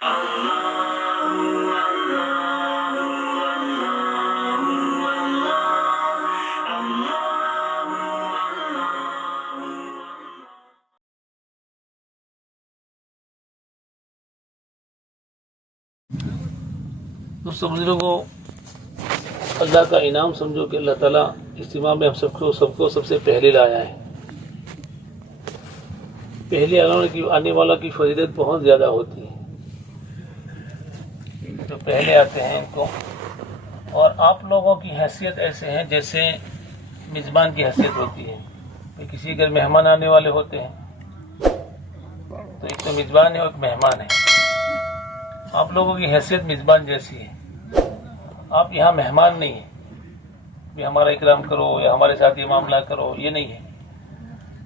دوستوں بزرگوں، اللہ کا انعام سمجھو کہ اللہ تعالیٰ اجتماع میں ہم سب کو سب سے پہلے لایا ہے. پہلے آنے والا کی فضیلت بہت زیادہ ہوتی ہے. جو پہلے آتے ہیں ان کو، اور آپ لوگوں کی حیثیت ایسے ہیں جیسے میزبان کی حیثیت ہوتی ہے. کسی گھر مہمان آنے والے ہوتے ہیں تو ایک تو میزبان ہے اور ایک مہمان ہے. آپ لوگوں کی حیثیت میزبان جیسی ہے. آپ یہاں مہمان نہیں ہیں کہ ہمارا اکرام کرو یا ہمارے ساتھ یہ معاملہ کرو، یہ نہیں ہے.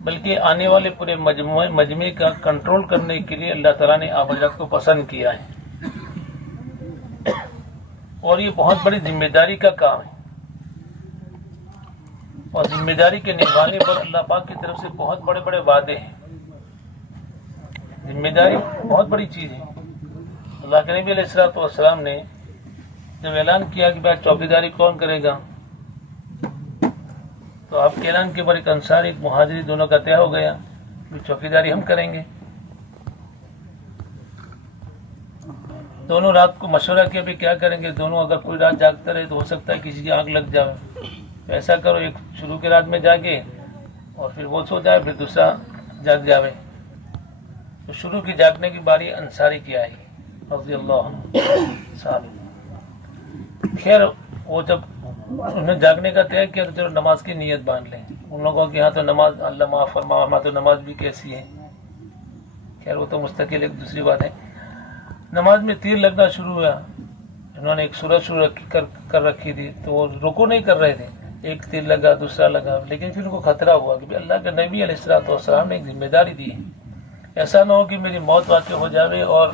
بلکہ آنے والے پورے مجمع کا کنٹرول کرنے کے لیے اللہ تعالیٰ نے آپ حضرات کو پسند کیا ہے. اور یہ بہت بڑی ذمہ داری کا کام ہے، اور ذمہ داری کے نبھانے پر اللہ پاک کی طرف سے بہت بڑے بڑے وعدے ہیں. ذمہ داری بہت بڑی چیز ہے. اللہ کے نبی علیہ السلام نے جب اعلان کیا کہ بھائی چوکی داری کون کرے گا، تو آپ کے اعلان کے بعد ایک انصاری ایک مہاجری دونوں کا طے ہو گیا کہ چوکی داری ہم کریں گے. دونوں رات کو مشورہ کیا بھی کیا کریں گے. دونوں اگر کوئی رات جاگتا رہے تو ہو سکتا ہے کسی کی آنکھ لگ جائے. ایسا کرو ایک شروع کی رات میں جاگے اور پھر وہ سو جائے، پھر دوسرا جاگ جاوے. تو شروع کی جاگنے کی باری انصاری کی آئی رضی اللہ عنہ صاحب. خیر وہ جب انہیں جاگنے کا طے کیا تو چلو نماز کی نیت باندھ لیں. ان لوگوں کے یہاں تو نماز اللہ معاف فرما، ہمارا تو نماز بھی کیسی ہے. خیر وہ تو مستقل ایک دوسری بات ہے. نماز میں تیر لگنا شروع ہوا. انہوں نے ایک سورج شروع کر رکھی تھی تو وہ رکو نہیں کر رہے تھے. ایک تیر لگا، دوسرا لگا، لیکن پھر ان کو خطرہ ہوا کہ اللہ کے نبی علیہ السلام نے ایک ذمہ داری دی ہے. ایسا نہ ہو کہ میری موت واقع ہو جاوے اور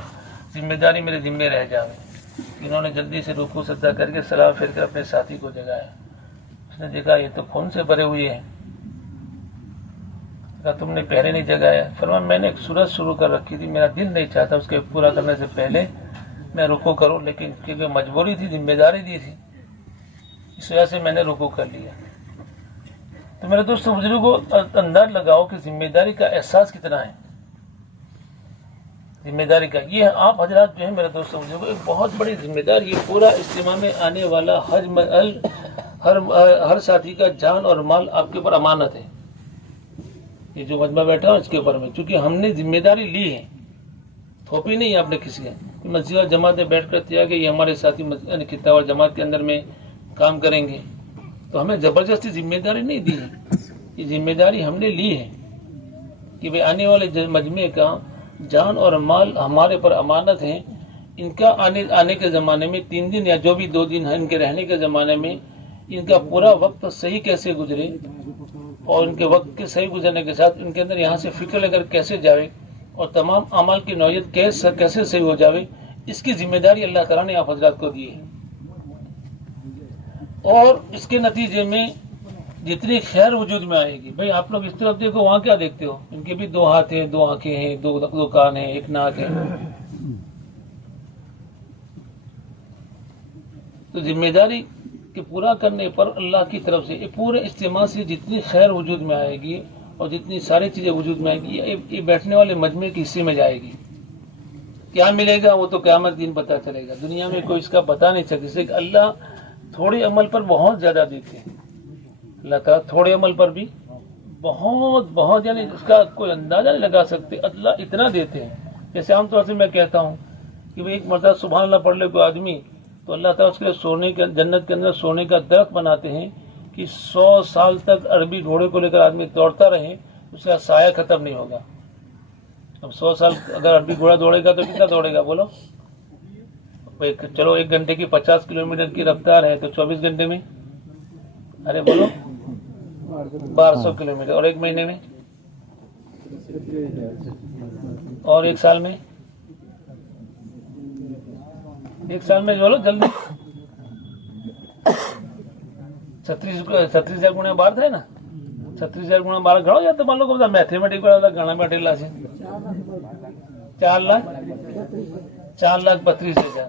ذمہ داری میرے ذمے رہ جاوے. انہوں نے جلدی سے رکوع سجدہ کر کے سلام پھیر کر اپنے ساتھی کو جگایا. اس نے دیکھا یہ تو خون سے بھرے ہوئے ہیں. کہا تم نے پہلے نہیں جگایا. فرمایا میں نے ایک سورج شروع کر رکھی تھی، میرا دل نہیں چاہتا اس کے پورا کرنے سے پہلے میں رکوع کروں، لیکن کیونکہ مجبوری تھی، ذمہ داری دی تھی، اس وجہ سے میں نے رکوع کر لیا. تو میرے دوستوں بزرگوں انداز لگاؤ کہ ذمہ داری کا احساس کتنا ہے. ذمہ داری کا یہ آپ حضرات جو ہے میرے دوستوں بزرگوں ایک بہت بڑی ذمہ داری. یہ پورا اجتماع میں آنے والا ہر ساتھی کا جان اور مال آپ کے اوپر امانت ہے. یہ جو مجمع بیٹھا ہے اس کے اوپر میں، چونکہ ہم نے ذمہ داری لی ہے، تھوپی نہیں آپ نے کسی کا. مسجد جماعت میں بیٹھ کر دیا کہ یہ ہمارے ساتھی خطہ اور جماعت کے اندر میں کام کریں گے، تو ہمیں زبردستی ذمہ داری نہیں دی ہے. یہ ذمہ داری ہم نے لی ہے کہ بھائی آنے والے مجمع کا جان اور مال ہمارے پر امانت ہیں. ان کا آنے کے زمانے میں 3 دن یا جو بھی 2 دن ہے ان کے رہنے کے زمانے میں ان کا پورا وقت صحیح کیسے گزرے، اور ان کے وقت کے صحیح گزرنے کے ساتھ ان کے اندر یہاں سے فکر لے کر کیسے جاوے، اور تمام اعمال کی نوعیت کیسے صحیح ہو جاوے، اس کی ذمہ داری اللہ تعالیٰ نے آپ حضرات کو دی ہے. اور اس کے نتیجے میں جتنی خیر وجود میں آئے گی. بھائی آپ لوگ اس طرف دیکھو، وہاں کیا دیکھتے ہو؟ ان کے بھی 2 ہاتھ ہیں، 2 آنکھیں ہیں، 2 کان ہیں، 1 ناک ہے. تو ذمہ داری کے پورا کرنے پر اللہ کی طرف سے پورے اجتماع سے جتنی خیر وجود میں آئے گی اور جتنی ساری چیزیں وجود میں آئے گی، یہ بیٹھنے والے مجمع کے حصے میں جائے گی. کیا ملے گا وہ تو قیامت دن پتہ چلے گا. دنیا میں کوئی اس کا بتا نہیں سکتا. جیسے کہ اللہ تھوڑے عمل پر بہت زیادہ دیتے ہیں. اللہ تعالیٰ تھوڑے عمل پر بھی بہت یعنی اس کا کوئی اندازہ نہیں لگا سکتے. اللہ اتنا دیتے ہیں. جیسے عام طور سے میں کہتا ہوں کہ ایک مرتبہ سبحان اللہ پڑھ لے کوئی آدمی تو اللہ تعالیٰ اس کے سونے کے جنت کے اندر سونے کا درخت بناتے ہیں کہ 100 سال تک عربی گھوڑے کو لے کر آدمی دوڑتا رہے، اس کا سایہ ختم نہیں ہوگا. اب 100 سال اگر عربی گھوڑا دوڑے گا تو کتنا دوڑے گا بولو؟ چلو 1 گھنٹے کی 50 کلومیٹر کی رفتار ہے تو 24 گھنٹے میں ارے بولو 1200 کلومیٹر، اور 1 مہینے میں اور 1 سال میں 1 سال میں بولو جلدی 36,000 ગુણ્યા 12 થાય ને. 36,000 ગુણ્યા 12 ગણો યાર તમારે લોકો બધા મેથેમેટિક વાળા ઘણા બેઠેલા છે. 4 લાખ 4,32,000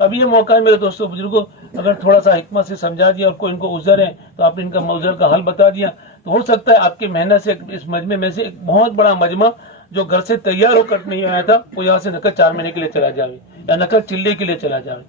ابھی یہ موقع ہے میرے دوستوں بزرگوں، اگر تھوڑا سا حکمت سے سمجھا دیا اور کوئی ان کو عذر ہے تو آپ نے ان کا عذر کا حل بتا دیا، تو ہو سکتا ہے آپ کی محنت سے اس مجمع میں سے ایک بہت بڑا مجمع جو گھر سے تیار ہو کر نہیں آیا تھا وہ یہاں سے نقد 4 مہینے کے لیے چلا جائے یا نقد چلے کے لیے چلا جائے۔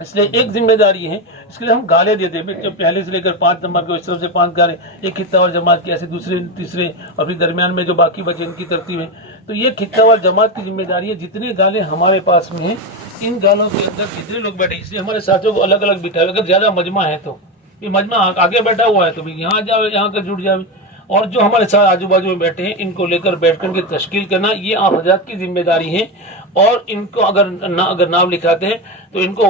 اس لیے ایک ذمہ داری ہے، اس کے لیے ہم گالے دیتے ہیں، پہلے سے لے کر 5 نمبر کے اس طرف سے 5 گالے، ایک خطہ وار جماعت کی، ایسے دوسرے تیسرے، اور پھر درمیان میں جو باقی بچے ان کی ترتیب ہے۔ تو یہ خطہ وار جماعت کی ذمہ داری ہے۔ جتنے گالے ہمارے پاس میں ہیں ان گالوں کے اندر جتنے لوگ بیٹھے، اس لیے ہمارے ساتھیوں کو الگ الگ بٹھائے، اگر زیادہ مجمع ہے تو یہ مجمع آگے بیٹھا ہوا ہے تو یہاں جاؤ، یہاں کر جڑ جاؤ، اور جو ہمارے ساتھ آجو باجو میں بیٹھے ہیں ان کو لے کر بیٹھ کر کے تشکیل کرنا یہ آپ حضرات کی ذمہ داری ہے۔ اور ان کو اگر نام لکھاتے ہیں تو ان کو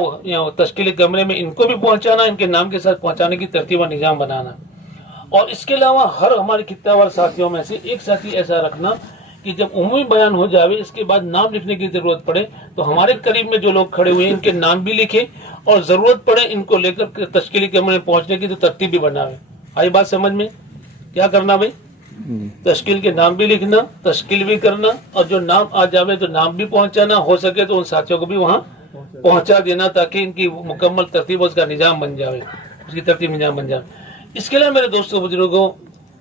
تشکیلی کمرے میں ان کو بھی پہنچانا، ان کے نام کے ساتھ پہنچانے کی ترتیب اور نظام بنانا۔ اور اس کے علاوہ ہر ہمارے خطہ وار ساتھیوں میں سے ایک ساتھی ایسا رکھنا کہ جب عمومی بیان ہو جاوے اس کے بعد نام لکھنے کی ضرورت پڑے تو ہمارے قریب میں جو لوگ کھڑے ہوئے ہیں ان کے نام بھی لکھیں، اور ضرورت پڑے ان کو لے کر تشکیلی کمرے میں پہنچنے کی تو ترتیب بھی بناوے۔ آئی بات سمجھ میں؟ کیا کرنا بھائی؟ تشکیل کے نام بھی لکھنا، تشکیل بھی کرنا، اور جو نام آ جاوے تو نام بھی پہنچانا، ہو سکے تو ان ساتھیوں کو بھی وہاں پہنچا دینا تاکہ ان کی مکمل ترتیب اس کا نظام بن جاوے، اس کی ترتیب نظام بن جائے۔ اس کے لیے میرے دوستوں بزرگوں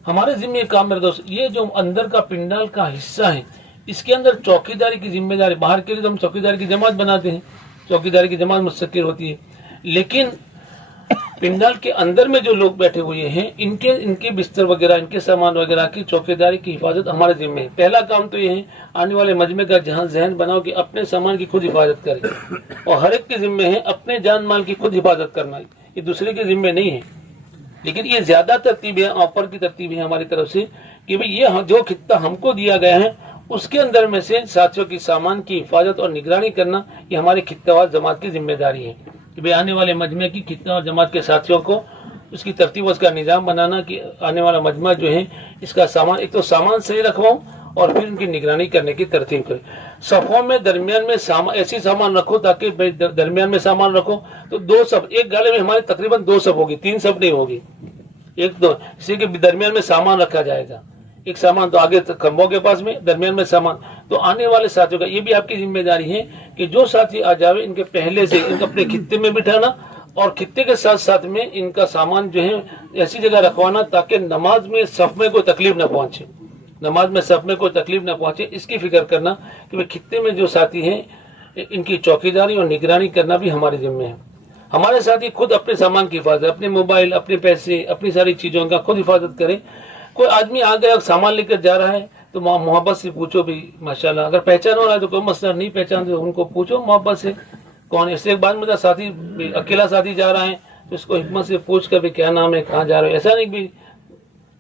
ہمارے ذمہ کام، میرے دوست یہ جو اندر کا پنڈال کا حصہ ہے اس کے اندر چوکی داری کی ذمہ داری، باہر کے لیے تو ہم چوکی داری کی جماعت بناتے ہیں، چوکی داری کی جماعت مستقل ہوتی ہے، لیکن پنڈال کے اندر میں جو لوگ بیٹھے ہوئے ہیں ان کے بستر وغیرہ، ان کے سامان وغیرہ کی چوکیداری کی حفاظت ہمارے ذمہ ہے۔ پہلا کام تو یہ ہے آنے والے مجمع کا جہاں ذہن بناؤ کہ اپنے سامان کی خود حفاظت کرے، اور ہر ایک کے ذمہ ہے اپنے جان مال کی خود حفاظت کرنا، یہ دوسرے کے ذمہ نہیں ہے۔ لیکن یہ زیادہ ترتیب ہے، اوپر کی ترتیب ہے ہماری طرف سے کہ بھئی یہ جو خطہ ہم کو دیا گیا ہے اس کے اندر میں سے ساتھیوں کی سامان کی حفاظت اور نگرانی کرنا یہ ہمارے خطہ وار جماعت کی ذمہ داری ہے کہ بھئی آنے والے مجمع کی خطہ اور جماعت کے ساتھیوں کو اس کی ترتیب، اس کا نظام بنانا کہ آنے والا مجمع جو ہے اس کا سامان، ایک تو سامان صحیح رکھواؤں اور پھر ان کی نگرانی کرنے کی ترتیب کرے۔ صفوں میں درمیان میں ایسی سامان رکھو تاکہ درمیان میں سامان رکھو تو 2 صف، ایک گالے میں ہمارے تقریباً 2 صف ہوگی، 3 صف نہیں ہوگی، ایک دو، اسی کے درمیان میں سامان رکھا جائے گا، ایک سامان تو آگے کھمبوں کے پاس میں، درمیان میں سامان۔ تو آنے والے ساتھیوں کا یہ بھی آپ کی ذمہ داری ہے کہ جو ساتھی آ جاوے ان کے پہلے سے ان کو اپنے خطے میں بٹھانا، اور خطے کے ساتھ ساتھ میں ان کا سامان جو ہے ایسی جگہ رکھوانا تاکہ نماز میں صف میں کوئی تکلیف نہ پہنچے، نماز میں صف میں کوئی تکلیف نہ پہنچے، اس کی فکر کرنا کہ خطے میں جو ساتھی ہیں ان کی چوکیداری اور نگرانی کرنا بھی ہمارے ذمہ ہے۔ ہمارے ساتھی خود اپنے سامان کی حفاظت، اپنے موبائل، اپنے پیسے، اپنی ساری چیزوں کا خود حفاظت کریں۔ کوئی آدمی آ گیا سامان لے کر جا رہا ہے تو محبت سے پوچھو بھی، ماشاءاللہ اگر پہچان ہو رہا ہے تو کوئی مسئلہ نہیں، پہچان تو ان کو پوچھو محبت سے کون ہے۔ اس سے ایک بات مجھے ساتھی اکیلا ساتھی جا رہا ہے تو اس کو حکمت سے پوچھ کر بھی کیا نام ہے، کہاں جا رہے ہو، ایسا نہیں بھی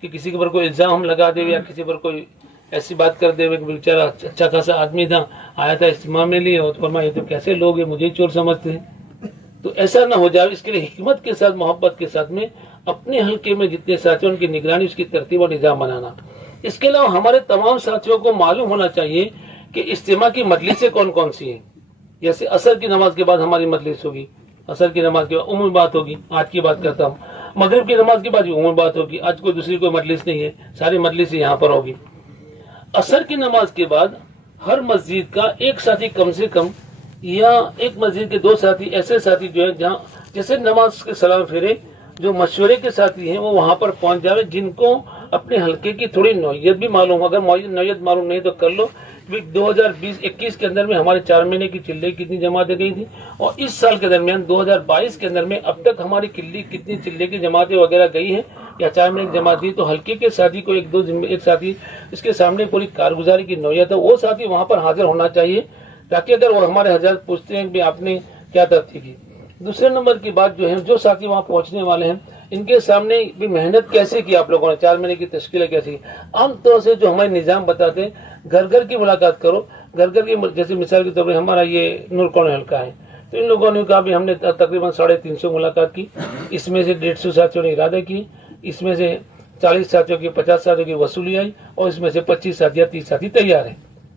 کہ کسی کے پر کوئی الزام ہم لگا دے یا کسی پر کوئی ایسی بات کر دے کہ بیچارہ اچھا خاصا آدمی تھا، آیا تھا اجتماع میں لیے اور فرمایا تو کیسے لوگ ہیں، مجھے ہی چور سمجھتے ہیں، تو ایسا نہ ہو جائے۔ اس کے لیے حکمت کے ساتھ، محبت کے ساتھ میں اپنے حلقے میں جتنے ساتھی ان کی نگرانی، اس کی ترتیب اور نظام بنانا۔ اس کے علاوہ ہمارے تمام ساتھیوں کو معلوم ہونا چاہیے کہ اجتماع کی مجلسیں کون کون سی ہیں۔ جیسے عصر کی نماز کے بعد ہماری مجلس ہوگی، عصر کی نماز کے بعد عمومی بات ہوگی، آج کی بات کرتا ہوں، مغرب کی نماز کے بعد بھی عمومی بات ہوگی، آج کوئی دوسری کوئی مجلس نہیں ہے، ساری مجلس یہاں پر ہوگی۔ عصر کی نماز کے بعد ہر مسجد کا ایک ساتھی کم سے کم، یا ایک مسجد کے 2 ساتھی، ایسے ساتھی جو ہے جہاں جیسے نماز کے سلام پھیرے جو مشورے کے ساتھی ہیں وہ وہاں پر پہنچ جاوے، جن کو اپنے حلقے کی تھوڑی نوعیت بھی معلوم ہو، اگر نوعیت معلوم نہیں تو کر لو۔ 2020-21 کے اندر میں ہمارے 4 مہینے کی چلے کتنی جماعتیں گئی تھی، اور اس سال کے درمیان 2022 کے اندر میں اب تک ہماری کتنی چلے کی جماعتیں وغیرہ گئی ہیں یا 4 مہینے کی جماعت دی، تو حلقے کے ساتھی کو ایک ساتھی اس کے سامنے پوری کارگزاری کی نوعیت ہے، وہ ساتھی وہاں پر حاضر ہونا چاہیے تاکہ اگر وہ ہمارے حضرات پوچھتے ہیں کہ آپ نے کیا ترتیب کی۔ دوسرے نمبر کی بات جو ہے، جو ساتھی وہاں پہنچنے والے ہیں ان کے سامنے بھی محنت کیسے کی آپ لوگوں نے، 4 مہینے کی تشکیل کیسے کی۔ عام طور سے جو ہمارے نظام بتاتے ہیں گھر گھر کی ملاقات کرو، گھر گھر کی، جیسے مثال کے طور پر ہمارا یہ نور کون حلقہ ہے تو ان لوگوں نے کہا بھی ہم نے تقریباً 350 ملاقات کی، اس میں سے 150 ساتھیوں نے ارادہ کی، اس میں سے 40 ساتھیوں کی 50 ساتھیوں کی وصولی آئی، اور اس میں سے 25 ساتھی یا 30 ساتھی تیار ہیں۔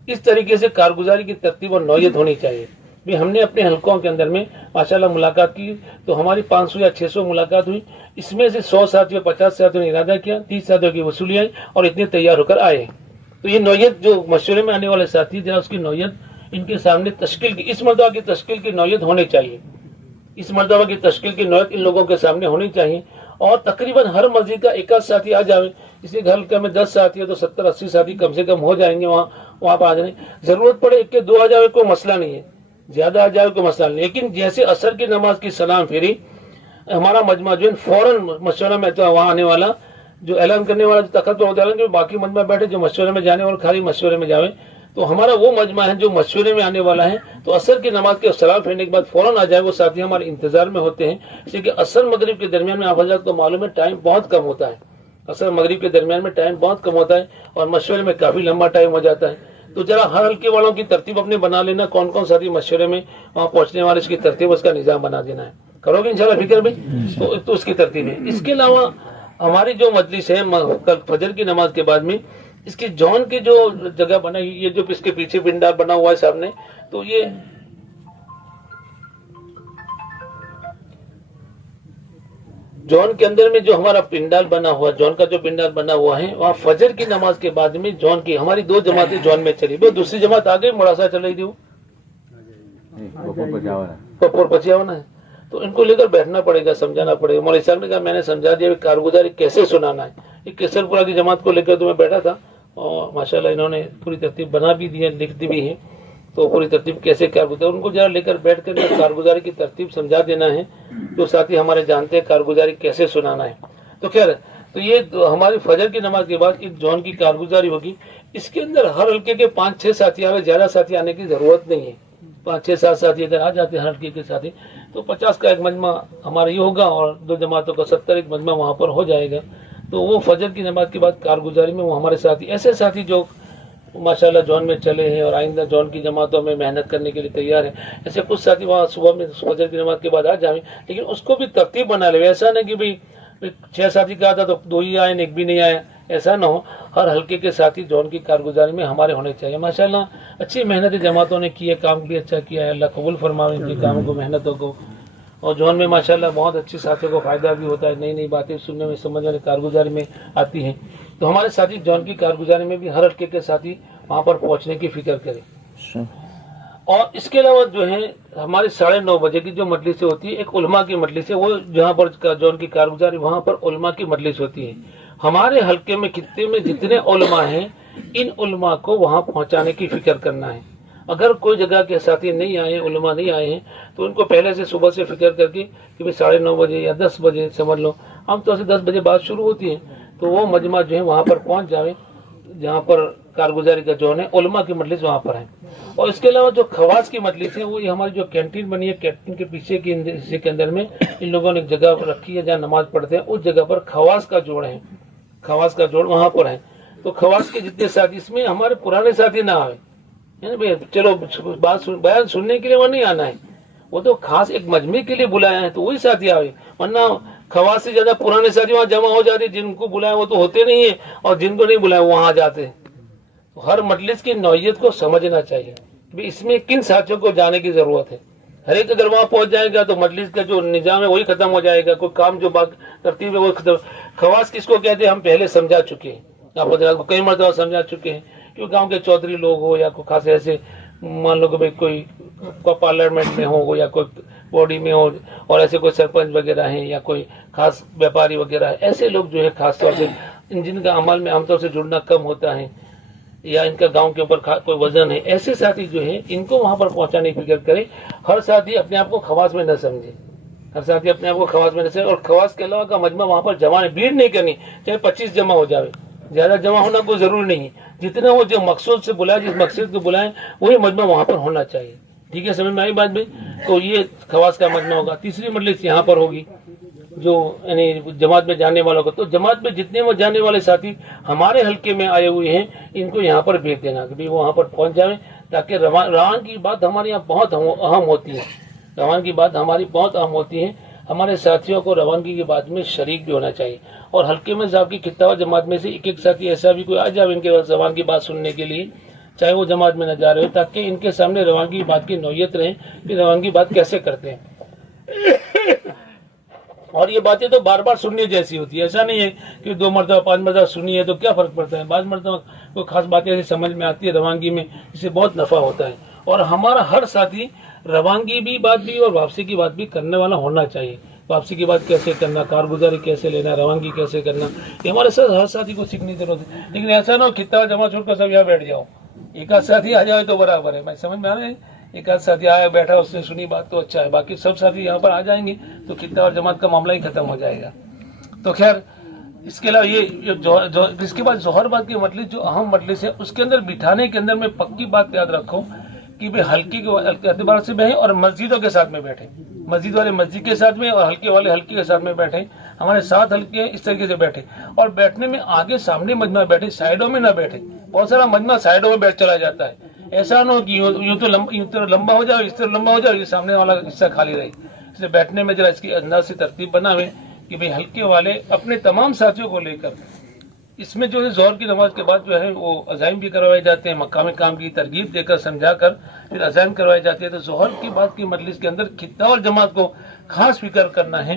اس طریقے سے کارگزاری کی ترتیب اور نوعیت ہونی چاہیے۔ بھی ہم نے اپنے حلقوں کے اندر میں ماشاءاللہ ملاقات کی تو ہماری 500 یا 600 ملاقات ہوئی، اس میں سے 100 ساتھیوں 50 ساتھیوں نے ارادہ کیا، 30 ساتھیوں کی وصولی آئی اور اتنے تیار ہو کر آئے۔ تو یہ نوعیت جو مشورے میں آنے والے ساتھی جہاں اس کی نوعیت ان کے سامنے تشکیل کی، اس مرتبہ کی تشکیل کی نوعیت ہونی چاہیے، اس مرتبہ کی تشکیل کی نوعیت ان لوگوں کے سامنے ہونی چاہیے، اور تقریباً ہر مسجد کا ایک آدھ ساتھی آ جائے، اس لیے حلقے میں 10 ساتھی ہے تو 70-80 ساتھی کم سے کم ہو جائیں گے وہاں پہ آ جائیں، ضرورت پڑے 1 کے 2 آ جائے کوئی مسئلہ نہیں ہے، زیادہ آ جائے کوئی مسئلہ نہیں، لیکن جیسے عصر کی نماز کی سلام پھیری ہمارا مجمع جو ہے فوراً مشورہ میں تو وہاں آنے والا جو اعلان کرنے والا جو تخت ہوتا ہے کہ باقی مجمع بیٹھے جو مشورے میں جانے اور خالی مشورے میں جاوے، تو ہمارا وہ مجمع ہے جو مشورے میں آنے والا ہے، تو عصر کی نماز کے سلام پھیرنے کے بعد فوراً آ جائے، وہ ساتھی ہمارے انتظار میں ہوتے ہیں، اس لیے کہ عصر مغرب کے درمیان میں آپ حضرات کو معلوم ہے ٹائم بہت کم ہوتا ہے، عصر مغرب کے درمیان میں ٹائم بہت کم ہوتا ہے اور مشورے میں کافی لمبا ٹائم ہو جاتا ہے، تو ذرا ہر حلقے والوں کی ترتیب اپنے بنا لینا، کون کون ساتھی مشورے میں وہاں پہنچنے والے، اس کی ترتیب اس کا نظام بنا دینا ہے، کرو گے انشاءاللہ فکر بھائی، تو اس کی ترتیب ہے۔ اس کے علاوہ ہماری جو مجلس ہے کل فجر کی نماز کے بعد میں اس کی جون کی جو جگہ بنائی، یہ جو اس کے پیچھے پنڈال بنا ہوا ہے سامنے، تو یہ جون کے اندر میں جو ہمارا پنڈال بنا ہوا، جون کا جو پنڈال بنا ہوا ہے، وہاں فجر کی نماز کے بعد میں جون کی ہماری 2 جماعتیں جون میں چلی، وہ دوسری جماعت آگے مڑاسا چل رہی تھی، وہ کپور پچیاونا ہے، تو ان کو لے کر بیٹھنا پڑے گا، سمجھانا پڑے گا۔ مولوی صاحب نے کہا میں نے سمجھا دیا کارگزاری کیسے سنانا ہے، یہ کیسر پورا کی جماعت کو لے کر تو میں بیٹھا تھا اور ماشاءاللہ انہوں نے پوری ترتیب بنا بھی دی ہے، لکھ دی بھی ہے، تو پوری ترتیب کیسے کارگزاری ان کو ذرا لے کر بیٹھ کر کارگزاری کی ترتیب سمجھا دینا ہے، جو ساتھی ہمارے جانتے ہیں کارگزاری کیسے سنانا ہے۔ تو خیر تو یہ ہماری فجر کی نماز کے بعد ایک جون کی کارگزاری ہوگی، اس کے اندر ہر حلقے کے 5-6 ساتھی آئے، زیادہ ساتھی آنے کی ضرورت نہیں ہے، 5-6-7 ساتھی اگر آ جاتے ہیں ہر حلقے کے ساتھی تو 50 کا ایک مجمع ہمارا یہ ہوگا اور 2 جماعتوں کا 70 ایک مجمع وہاں پر ہو جائے گا، تو وہ فجر کی نماز کے بعد کارگزاری میں وہ ہمارے ساتھی ایسے ساتھی جو ماشاءاللہ جون میں چلے ہیں اور آئندہ جون کی جماعتوں میں محنت کرنے کے لیے تیار ہیں، ایسے کچھ ساتھی وہاں صبح میں فجر کی نماز کے بعد آ جائیں، لیکن اس کو بھی ترتیب بنا لے، ایسا نہیں کہ بھئی 6 ساتھی کا آتا تو 2 ہی آئے ایک بھی نہیں آیا، ایسا نہ ہو، ہر حلقے کے ساتھی جون کی کارگزاری میں ہمارے ہونے چاہیے۔ ماشاءاللہ اچھی محنت جماعتوں نے کی ہے، کام بھی اچھا کیا ہے، اللہ قبول فرمائے ان کے کاموں کو، محنتوں کو، اور جون میں ماشاءاللہ بہت اچھی ساتھیوں کو فائدہ بھی ہوتا ہے، نئی نئی باتیں سننے میں سمجھنے کارگزاری میں آتی ہیں، تو ہمارے ساتھی جون کی کارگزاری میں بھی ہر حلقے کے ساتھی وہاں پر پہنچنے کی فکر کریں۔ اور اس کے علاوہ جو ہے ہماری 9:30 بجے کی جو مجلس ہوتی ہے، ایک علماء کی مجلس ہے، وہ جہاں پر جون کی کارگزاری وہاں پر علماء کی مجلس ہوتی ہے، ہمارے حلقے میں خطے میں جتنے علماء ہیں ان علماء کو وہاں پہنچانے کی فکر کرنا ہے۔ اگر کوئی جگہ کے ساتھی نہیں آئے، علماء نہیں آئے ہیں، تو ان کو پہلے سے صبح سے فکر کر کے کہ 9:30 بجے یا 10 بجے سمجھ لو، عام طور سے 10 بجے بات شروع ہوتی ہے، تو وہ مجمع جو ہے وہاں پر پہنچ جائے جہاں پر کارگزاری کا جو ہے علماء کی مجلس وہاں پر ہے۔ اور اس کے علاوہ جو خواص کی مجلس ہے، وہ ہماری جو کینٹین بنی ہے، کینٹین کے پیچھے کے حصے کے اندر میں ان لوگوں نے ایک جگہ رکھی ہے جہاں نماز پڑھتے ہیں، اس جگہ پر خواص کا جوڑ ہے، خواص کا جوڑ وہاں پر ہے، تو خواص کے جتنے ساتھی، اس میں ہمارے پرانے ساتھی نہ آئے، چلو بیان سننے کے لیے وہ نہیں آنا ہے، وہ تو خاص ایک مجمع کے لیے بلایا ہے، تو وہی ساتھی آئے، ورنہ خواص سے زیادہ پرانے ساتھی وہاں جمع ہو جاتے، جن کو بلایا وہ تو ہوتے نہیں ہیں اور جن کو نہیں بلایا وہاں آ جاتے ہیں۔ تو ہر مجلس کی نوعیت کو سمجھنا چاہیے کہ اس میں کن ساتھیوں کو جانے کی ضرورت ہے، ہر ایک اگر وہاں پہنچ جائے گا تو مجلس کا جو نظام ہے وہی ختم ہو جائے گا، کوئی کام جو ترتیب ہے وہ ختم۔ خواص کس کو کہتے ہیں ہم پہلے سمجھا چکے ہیں، آپ حضرات کو کئی مرتبہ سمجھا چکے ہیں، کہ گاؤں کے چودھری لوگ ہو یا کوئی خاص ایسے مان لو کہ کوئی پارلیمنٹ میں ہو یا کوئی باڈی میں ہو اور ایسے کوئی سرپنچ وغیرہ ہیں یا کوئی خاص ویپاری وغیرہ ہے، ایسے لوگ جو ہے خاص طور سے جن کا عمل میں عام طور سے جڑنا کم ہوتا ہے یا ان کا گاؤں کے اوپر کوئی وزن ہے، ایسے ساتھی جو ہیں ان کو وہاں پر پہنچانے کی فکر کرے۔ ہر ساتھی اپنے آپ کو خواص میں نہ سمجھے، ہر ساتھی اپنے آپ کو خواص میں نہ سمجھے، اور خواص کے علاوہ کا مجمع وہاں پر جمع بھیڑ نہیں کرنی، چاہے 25 جمع ہو جائے، زیادہ جمع ہونا کوئی ضروری نہیں ہے، جتنا وہ جو مقصود سے بلائے، جس مقصد کو بلائیں وہی مجمع وہاں پر ہونا چاہیے۔ ٹھیک ہے، سمجھ میں آئی بات بھی؟ تو یہ خواص کا مجمع ہوگا۔ تیسری مجلس یہاں پر ہوگی جو یعنی جماعت میں جانے والوں کو، تو جماعت میں جتنے وہ جانے والے ساتھی ہمارے حلقے میں آئے ہوئے ہیں ان کو یہاں پر بھیج دینا کہ وہ وہاں پر پہنچ جائیں، تاکہ روان کی بات ہمارے یہاں بہت اہم ہوتی ہے، روان کی بات ہماری بہت اہم ہوتی ہے، ہمارے ساتھیوں کو روانگی کی بات میں شریک بھی ہونا چاہیے، اور حلقے میں ذات کی خطہ جماعت میں سے ایک ساتھی ایسا بھی کوئی آ جائے ان کے زبان کی بات سننے کے لیے، چاہے وہ جماعت میں نہ جا رہے ہو، تاکہ ان کے سامنے روانگی کی بات کی نوعیت رہے کہ روانگی بات کیسے کرتے ہیں۔ اور یہ باتیں تو بار بار سننے جیسی ہوتی ہے، ایسا نہیں ہے کہ 2 مرتبہ 5 مرتبہ سنی ہے تو کیا فرق پڑتا ہے، بعض مرتبہ کوئی خاص باتیں ایسی سمجھ میں آتی ہے روانگی میں، اس سے بہت نفع ہوتا ہے۔ اور ہمارا ہر ساتھی روانگی بھی بات بھی اور واپسی کی بات بھی کرنے والا ہونا چاہیے. واپسی کی بات کیسے کرنا, کارگزاری کیسے لینا, روانگی کیسے کرنا, یہ ہمارے ساتھ ہر ساتھی کو سیکھنے کی ضرورت ہے. لیکن ایسا نہ ہو خطہ جمع چھوڑ کر سب یہاں بیٹھ جاؤ. ایک آدھ ساتھی آ جائے تو برابر ہے. میں سمجھ میں آ رہا ہے, ایک آدھ ساتھی آیا بیٹھا اس نے سنی بات تو اچھا ہے, باقی سب ساتھی یہاں پر آ جائیں گے تو خطہ اور جماعت کا معاملہ ہی ختم ہو جائے گا. تو خیر اس کے علاوہ یہ اس کے بعد ظہر بعد کی مجلس جو اہم مجلس ہے اس کے اندر بٹھانے کے اندر میں پکی بات یاد رکھو کہ بھائی ہلکی کے اعتبار سے بیٹھیں اور مسجدوں کے ساتھ میں بیٹھیں. مسجد والے مسجد کے ساتھ میں اور ہلکے والے ہلکی کے ساتھ میں بیٹھیں. ہمارے ساتھ ہلکے اس طریقے سے بیٹھیں اور بیٹھنے میں آگے سامنے مجمع بیٹھے, سائڈوں میں نہ بیٹھے. بہت سارا مجمع سائڈوں میں بیٹھ چلا جاتا ہے. ایسا نہ ہو کہ یوں تو لمبا ہو جائے, اس طرح لمبا ہو جائے, یہ سامنے والا حصہ خالی رہے. اس لیے بیٹھنے میں ذرا اس کی انداز سے ترتیب بناویں کہ بھئی ہلکے والے اپنے تمام ساتھیوں کو لے کر. اس میں جو ہے ظہر کی نماز کے بعد جو ہے وہ عزائم بھی کروائے جاتے ہیں, مقامی کام کی ترغیب دے کر سمجھا کر پھر عزائم کروائی جاتی ہے. تو ظہر کی بعد کی مجلس کے اندر خطہ اور جماعت کو خاص فکر کرنا ہے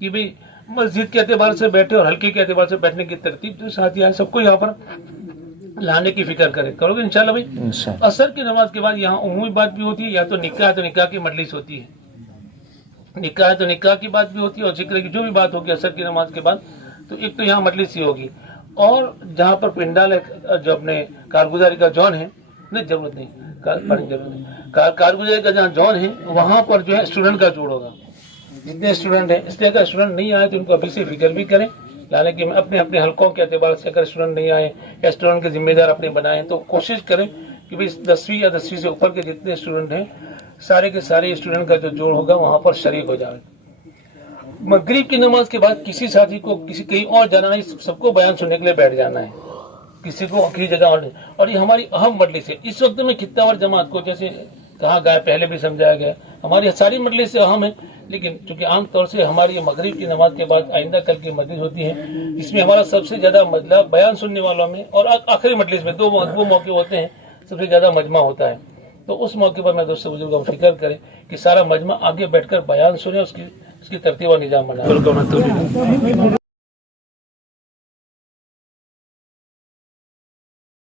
کہ بھئی مسجد کے اعتبار سے بیٹھے اور ہلکی کے اعتبار سے بیٹھنے کی ترتیب جو ساتھی ہیں سب کو یہاں پر لانے کی فکر کرو گے انشاءاللہ. بھائی عصر کی نماز کے بعد یہاں عمومی بات بھی ہوتی ہے, یا تو نکاح کی مجلس ہوتی ہے. نکاح ہے تو نکاح کی بات بھی ہوتی ہے اور ذکر کی جو بھی بات ہوگی عصر کی نماز کے بعد تو ایک تو یہاں مجلس ہی ہوگی. اور جہاں پر پنڈال ہے جو اپنے کارگزاری کا جون ہے, نہیں ضرورت نہیں, کارگزاری کا جہاں جون ہے وہاں پر جو ہے اسٹوڈنٹ کا جوڑ ہوگا. جتنے اسٹوڈنٹ ہیں, اس لیے اگر اسٹوڈنٹ نہیں آئے تو ان کو ابھی سے فکر بھی کریں. حالانکہ اپنے اپنے حلقوں کے اعتبار سے اگر اسٹوڈنٹ نہیں آئے یا اسٹوڈنٹ کے ذمہ دار اپنے بنائیں تو کوشش کریں کہ بھائی 10ویں یا 10ویں سے اوپر کے جتنے اسٹوڈنٹ ہیں سارے کے سارے اسٹوڈنٹ کا جو جوڑ ہوگا وہاں پر شریک ہو جائے. مغرب کی نماز کے بعد کسی ساتھی کو کہیں اور جانا نہیں, سب کو بیان سننے کے لیے بیٹھ جانا ہے, کسی کو آخری جگہ اور یہ ہماری اہم مجلس ہے. اس وقت میں خطہ اور جماعت کو جیسے کہا گیا پہلے بھی سمجھایا گیا, ہماری ساری مجلس سے اہم ہے. لیکن چونکہ عام طور سے ہماری مغرب کی نماز کے بعد آئندہ کل کی مجلس ہوتی ہے جس میں ہمارا سب سے زیادہ مجلہ بیان سننے والوں میں اور آخری مجلس میں دو موقع ہوتے ہیں سب سے زیادہ مجمع ہوتا ہے. تو اس موقع پر میں دوستوں بزرگوں کو فکر کریں کہ سارا مجمع آگے بیٹھ کر بیان سنے, اس کی ترتیب و نظام بنائے.